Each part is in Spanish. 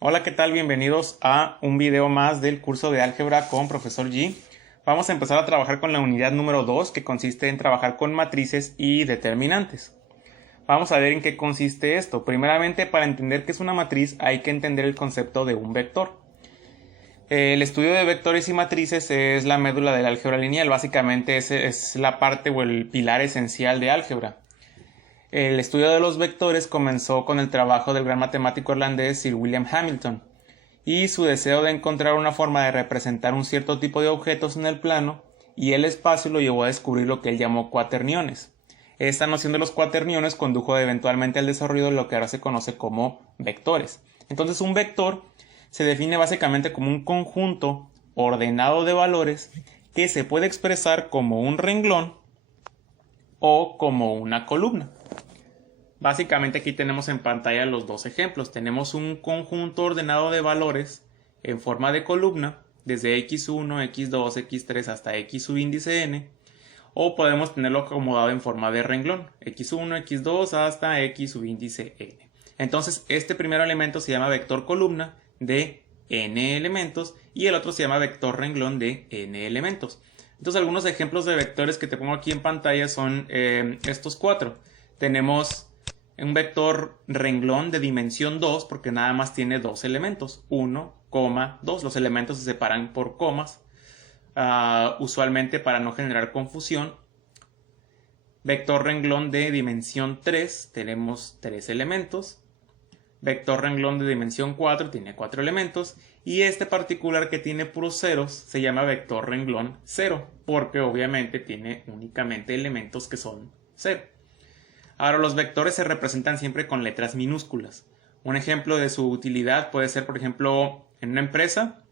Hola, ¿qué tal? Bienvenidos a un video más del curso de álgebra con Profesor G. Vamos a empezar a trabajar con la unidad número 2, que consiste en trabajar con matrices y determinantes. Vamos a ver en qué consiste esto. Primeramente, para entender qué es una matriz, hay que entender el concepto de un vector. El estudio de vectores y matrices es la médula del álgebra lineal. Básicamente es la parte o el pilar esencial de álgebra. El estudio de los vectores comenzó con el trabajo del gran matemático irlandés Sir William Hamilton y su deseo de encontrar una forma de representar un cierto tipo de objetos en el plano y el espacio lo llevó a descubrir lo que él llamó cuaterniones. Esta noción de los cuaterniones condujo eventualmente al desarrollo de lo que ahora se conoce como vectores. Entonces, un vector se define básicamente como un conjunto ordenado de valores que se puede expresar como un renglón o como una columna. Básicamente aquí tenemos en pantalla los dos ejemplos. Tenemos un conjunto ordenado de valores en forma de columna, desde x1, x2, x3 hasta x subíndice n, o podemos tenerlo acomodado en forma de renglón, x1, x2 hasta x subíndice n. Entonces este primer elemento se llama vector columna de n elementos y el otro se llama vector renglón de n elementos. Entonces algunos ejemplos de vectores que te pongo aquí en pantalla son estos cuatro. Tenemos un vector renglón de dimensión 2 porque nada más tiene dos elementos, 1, 2. Los elementos se separan por comas, usualmente para no generar confusión. Vector renglón de dimensión 3, tenemos 3 elementos. Vector renglón de dimensión 4 tiene 4 elementos. Y este particular que tiene puros ceros se llama vector renglón 0, porque obviamente tiene únicamente elementos que son 0. Ahora, los vectores se representan siempre con letras minúsculas. Un ejemplo de su utilidad puede ser, por ejemplo, en una empresa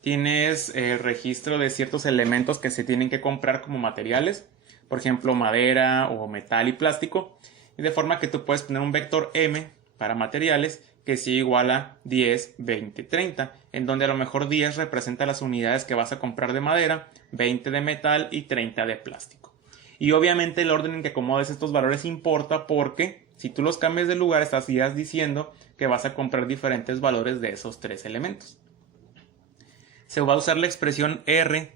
tienes el registro de ciertos elementos que se tienen que comprar como materiales, por ejemplo, madera o metal y plástico, y de forma que tú puedes poner un vector M para materiales que sea igual a 10, 20, 30, en donde a lo mejor 10 representa las unidades que vas a comprar de madera, 20 de metal y 30 de plástico. Y obviamente el orden en que acomodes estos valores importa porque si tú los cambias de lugar estarías diciendo que vas a comprar diferentes valores de esos tres elementos. Se va a usar la expresión R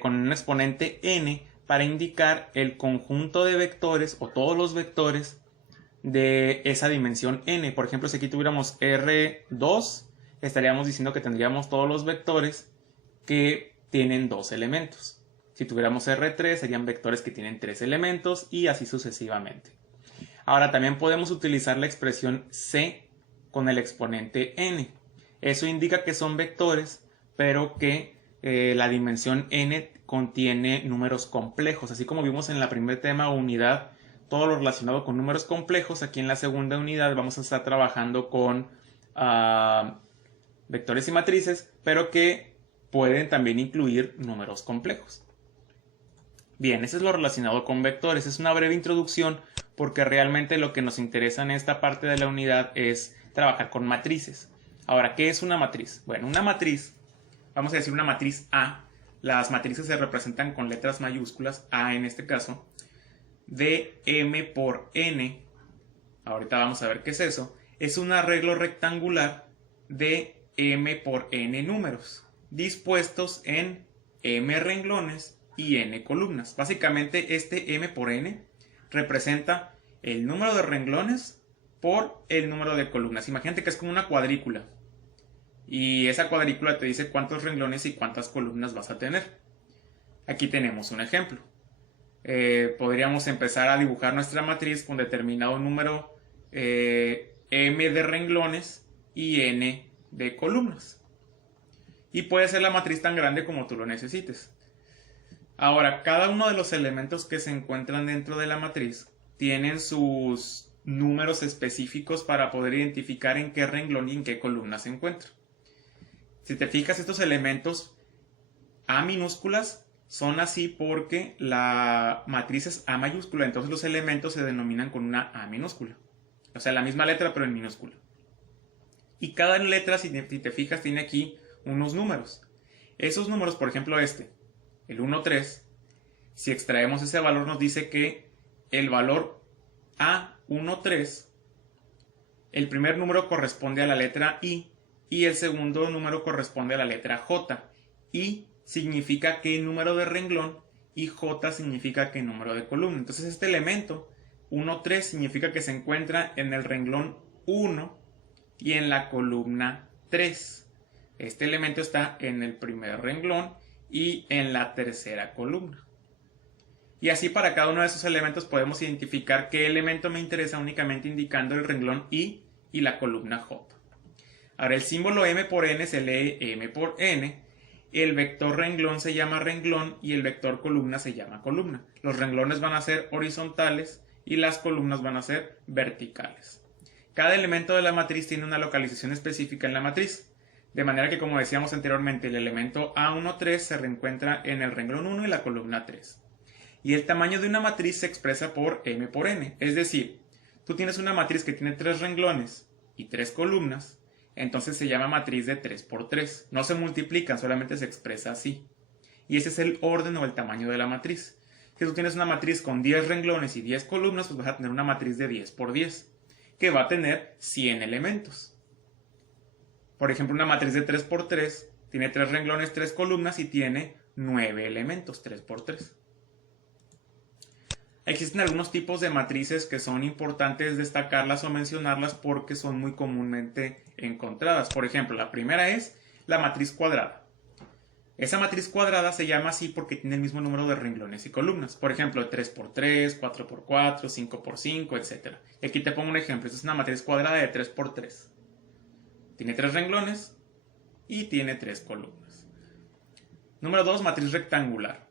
con un exponente n para indicar el conjunto de vectores o todos los vectores de esa dimensión n. Por ejemplo, si aquí tuviéramos R2, estaríamos diciendo que tendríamos todos los vectores que tienen dos elementos. Si tuviéramos R3 serían vectores que tienen 3 elementos y así sucesivamente. Ahora también podemos utilizar la expresión C con el exponente n. Eso indica que son vectores, pero que la dimensión n contiene números complejos. Así como vimos en la primer tema o unidad, todo lo relacionado con números complejos, aquí en la segunda unidad vamos a estar trabajando con vectores y matrices, pero que pueden también incluir números complejos. Bien, eso es lo relacionado con vectores. Es una breve introducción porque realmente lo que nos interesa en esta parte de la unidad es trabajar con matrices. Ahora, ¿qué es una matriz? Bueno, una matriz, vamos a decir una matriz A. Las matrices se representan con letras mayúsculas, A en este caso, de M por N. Ahorita vamos a ver qué es eso. Es un arreglo rectangular de M por N números, dispuestos en M renglones y n columnas. Básicamente este m por n representa el número de renglones por el número de columnas. Imagínate que es como una cuadrícula y esa cuadrícula te dice cuántos renglones y cuántas columnas vas a tener. Aquí tenemos un ejemplo. Podríamos empezar a dibujar nuestra matriz con determinado número m de renglones y n de columnas. Y puede ser la matriz tan grande como tú lo necesites. Ahora, cada uno de los elementos que se encuentran dentro de la matriz tienen sus números específicos para poder identificar en qué renglón y en qué columna se encuentra. Si te fijas, estos elementos A minúsculas son así porque la matriz es A mayúscula, entonces los elementos se denominan con una A minúscula. O sea, la misma letra pero en minúscula. Y cada letra, si te fijas, tiene aquí unos números. Esos números, por ejemplo el 1, 3, si extraemos ese valor nos dice que el valor A1, 3 el primer número corresponde a la letra I y el segundo número corresponde a la letra J. I significa qué número de renglón y J significa qué número de columna. Entonces este elemento 1, 3 significa que se encuentra en el renglón 1 y en la columna 3. Este elemento está en el primer renglón y en la tercera columna. Y así para cada uno de esos elementos podemos identificar qué elemento me interesa únicamente indicando el renglón I y la columna J. Ahora el símbolo M por N se lee M por N. El vector renglón se llama renglón y el vector columna se llama columna. Los renglones van a ser horizontales y las columnas van a ser verticales. Cada elemento de la matriz tiene una localización específica en la matriz. De manera que, como decíamos anteriormente, el elemento A13 se reencuentra en el renglón 1 y la columna 3. Y el tamaño de una matriz se expresa por M por N. Es decir, tú tienes una matriz que tiene 3 renglones y 3 columnas, entonces se llama matriz de 3 por 3. No se multiplican, solamente se expresa así. Y ese es el orden o el tamaño de la matriz. Si tú tienes una matriz con 10 renglones y 10 columnas, pues vas a tener una matriz de 10 por 10, que va a tener 100 elementos. Por ejemplo, una matriz de 3 por 3 tiene 3 renglones, 3 columnas y tiene 9 elementos, 3 por 3. Existen algunos tipos de matrices que son importantes destacarlas o mencionarlas porque son muy comúnmente encontradas. Por ejemplo, la primera es la matriz cuadrada. Esa matriz cuadrada se llama así porque tiene el mismo número de renglones y columnas. Por ejemplo, 3 por 3, 4 por 4, 5 por 5, etc. Y aquí te pongo un ejemplo. Esta es una matriz cuadrada de 3 por 3. Tiene 3 renglones y tiene 3 columnas. Número 2, matriz rectangular.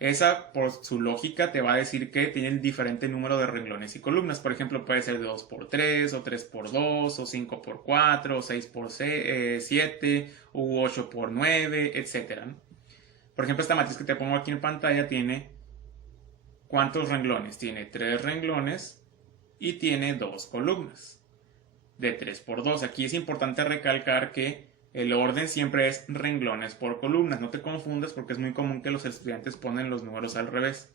Esa, por su lógica, te va a decir que tiene diferente número de renglones y columnas. Por ejemplo, puede ser de 2 por 3, o 3 por 2, o 5 por 4, o 6 por 7, u 8 por 9, etc. Por ejemplo, esta matriz que te pongo aquí en pantalla tiene ¿cuántos renglones? Tiene 3 renglones y tiene 2 columnas. De 3 por 2. Aquí es importante recalcar que el orden siempre es renglones por columnas. No te confundas porque es muy común que los estudiantes ponen los números al revés.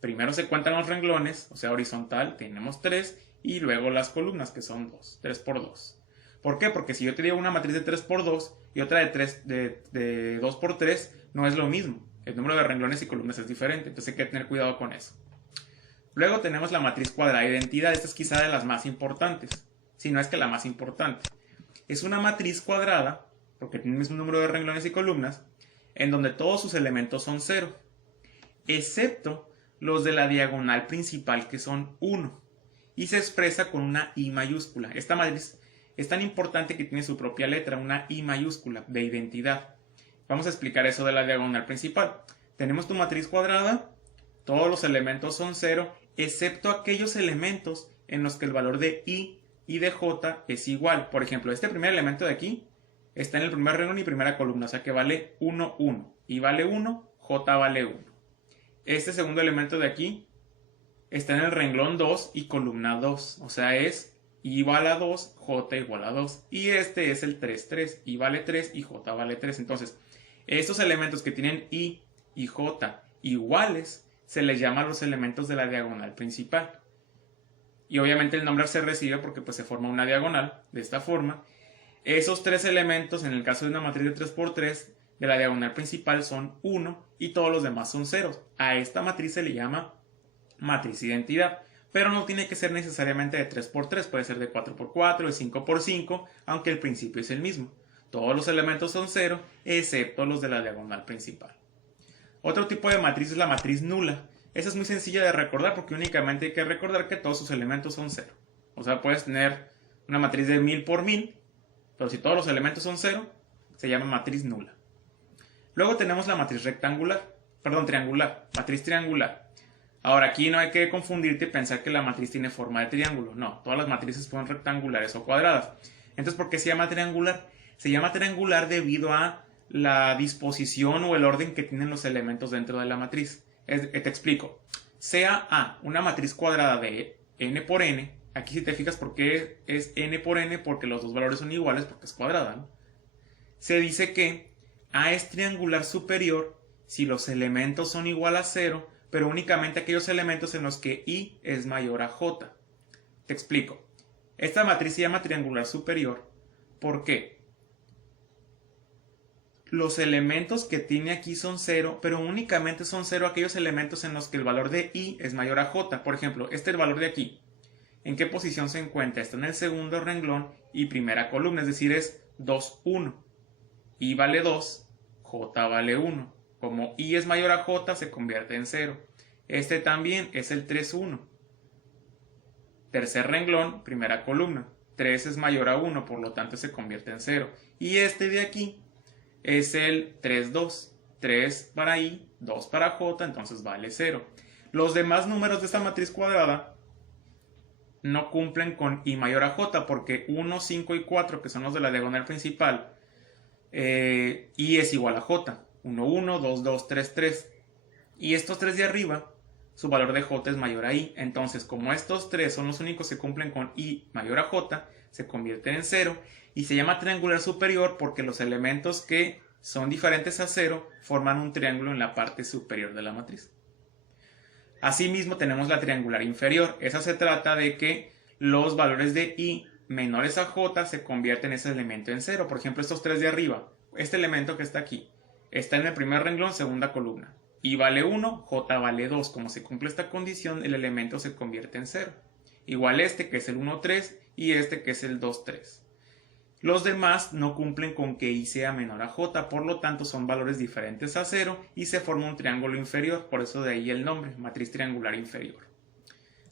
Primero se cuentan los renglones, o sea horizontal, tenemos 3, y luego las columnas que son 2, 3 por 2. ¿Por qué? Porque si yo te digo una matriz de 3 por 2 y otra de 2 por 3, no es lo mismo. El número de renglones y columnas es diferente, entonces hay que tener cuidado con eso. Luego tenemos la matriz cuadrada de identidad. Esta es quizá de las más importantes, si no es que la más importante. Es una matriz cuadrada, porque tiene el mismo número de renglones y columnas, en donde todos sus elementos son 0, excepto los de la diagonal principal que son 1, y se expresa con una I mayúscula. Esta matriz es tan importante que tiene su propia letra, una I mayúscula, de identidad. Vamos a explicar eso de la diagonal principal. Tenemos tu matriz cuadrada, todos los elementos son 0, excepto aquellos elementos en los que el valor de I y de J es igual. Por ejemplo, este primer elemento de aquí está en el primer renglón y primera columna, o sea que vale 1, 1. I vale 1, J vale 1. Este segundo elemento de aquí está en el renglón 2 y columna 2, o sea es I igual a 2, J igual a 2. Y este es el 3, 3. I vale 3 y J vale 3. Entonces, estos elementos que tienen I y J iguales se les llama los elementos de la diagonal principal. Y obviamente el nombre se recibe porque pues, se forma una diagonal de esta forma. Esos 3 elementos, en el caso de una matriz de 3 por 3, de la diagonal principal son 1 y todos los demás son 0. A esta matriz se le llama matriz identidad, pero no tiene que ser necesariamente de 3 por 3, puede ser de 4 por 4, de 5 por 5, aunque el principio es el mismo. Todos los elementos son 0, excepto los de la diagonal principal. Otro tipo de matriz es la matriz nula. Esa es muy sencilla de recordar porque únicamente hay que recordar que todos sus elementos son 0. O sea, puedes tener una matriz de 1000 por 1000, pero si todos los elementos son 0, se llama matriz nula. Luego tenemos la matriz triangular, matriz triangular. Ahora aquí no hay que confundirte y pensar que la matriz tiene forma de triángulo. No, todas las matrices son rectangulares o cuadradas. Entonces, ¿por qué se llama triangular? Se llama triangular debido a la disposición o el orden que tienen los elementos dentro de la matriz. Te explico. Sea A una matriz cuadrada de n por n. Aquí si te fijas por qué es n por n, porque los dos valores son iguales, porque es cuadrada, ¿no? Se dice que A es triangular superior si los elementos son igual a 0, pero únicamente aquellos elementos en los que I es mayor a J. Te explico. Esta matriz se llama triangular superior. ¿Por qué? Los elementos que tiene aquí son 0, pero únicamente son 0 aquellos elementos en los que el valor de i es mayor a j. Por ejemplo, este es el valor de aquí. ¿En qué posición se encuentra? Está en el segundo renglón y primera columna, es decir, es 2, 1. I vale 2, j vale 1. Como i es mayor a j, se convierte en 0. Este también es el 3, 1. Tercer renglón, primera columna. 3 es mayor a 1, por lo tanto se convierte en 0. Y este de aquí es el 3, 2. 3 para i, 2 para j, entonces vale 0. Los demás números de esta matriz cuadrada no cumplen con i mayor a j, porque 1, 5 y 4, que son los de la diagonal principal, i es igual a j. 1, 1, 2, 2, 3, 3. Y estos 3 de arriba, su valor de j es mayor a i. Entonces, como estos 3 son los únicos que cumplen con i mayor a j, se convierten en 0. Y se llama triangular superior porque los elementos que son diferentes a 0 forman un triángulo en la parte superior de la matriz. Asimismo, tenemos la triangular inferior. Esa se trata de que los valores de i menores a j se convierten en ese elemento en 0. Por ejemplo, estos 3 de arriba. Este elemento que está aquí está en el primer renglón, segunda columna. I vale 1, j vale 2. Como se cumple esta condición, el elemento se convierte en 0. Igual este que es el 1, 3 y este que es el 2, 3. Los demás no cumplen con que i sea menor a j, por lo tanto son valores diferentes a 0 y se forma un triángulo inferior, por eso de ahí el nombre, matriz triangular inferior.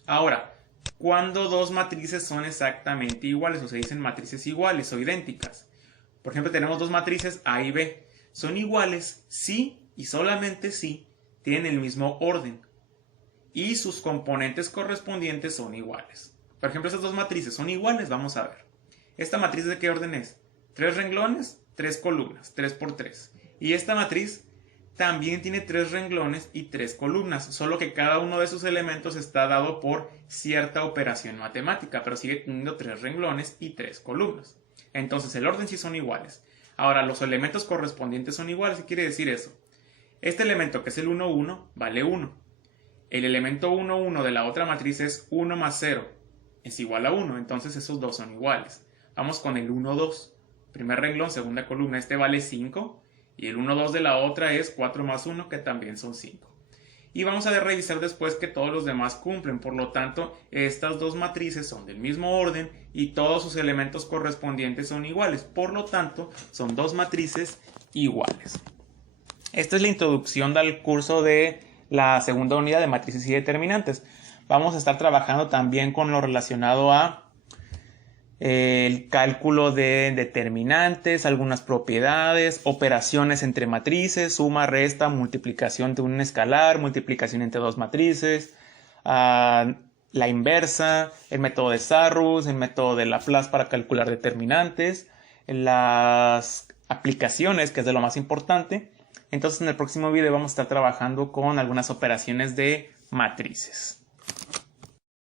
Ahora, ¿cuándo dos matrices son exactamente iguales o se dicen matrices iguales o idénticas? Por ejemplo, tenemos dos matrices A y B. Son iguales si y solamente si tienen el mismo orden y sus componentes correspondientes son iguales. Por ejemplo, estas dos matrices son iguales, vamos a ver. ¿Esta matriz de qué orden es? 3 renglones, 3 columnas, 3 por 3. Y esta matriz también tiene 3 renglones y 3 columnas, solo que cada uno de sus elementos está dado por cierta operación matemática, pero sigue teniendo 3 renglones y 3 columnas. Entonces el orden sí son iguales. Ahora los elementos correspondientes son iguales. ¿Qué quiere decir eso? Este elemento que es el 1, 1 vale 1. El elemento 1, 1 de la otra matriz es 1 más 0. Es igual a 1, entonces esos dos son iguales. Vamos con el 1, 2. Primer renglón, segunda columna, este vale 5. Y el 1, 2 de la otra es 4 más 1, que también son 5. Y vamos a revisar después que todos los demás cumplen. Por lo tanto, estas dos matrices son del mismo orden y todos sus elementos correspondientes son iguales. Por lo tanto, son dos matrices iguales. Esta es la introducción del curso de la segunda unidad de matrices y determinantes. Vamos a estar trabajando también con lo relacionado a el cálculo de determinantes, algunas propiedades, operaciones entre matrices, suma, resta, multiplicación de un escalar, multiplicación entre dos matrices, la inversa, el método de Sarrus, el método de Laplace para calcular determinantes, las aplicaciones, que es de lo más importante. Entonces en el próximo video vamos a estar trabajando con algunas operaciones de matrices.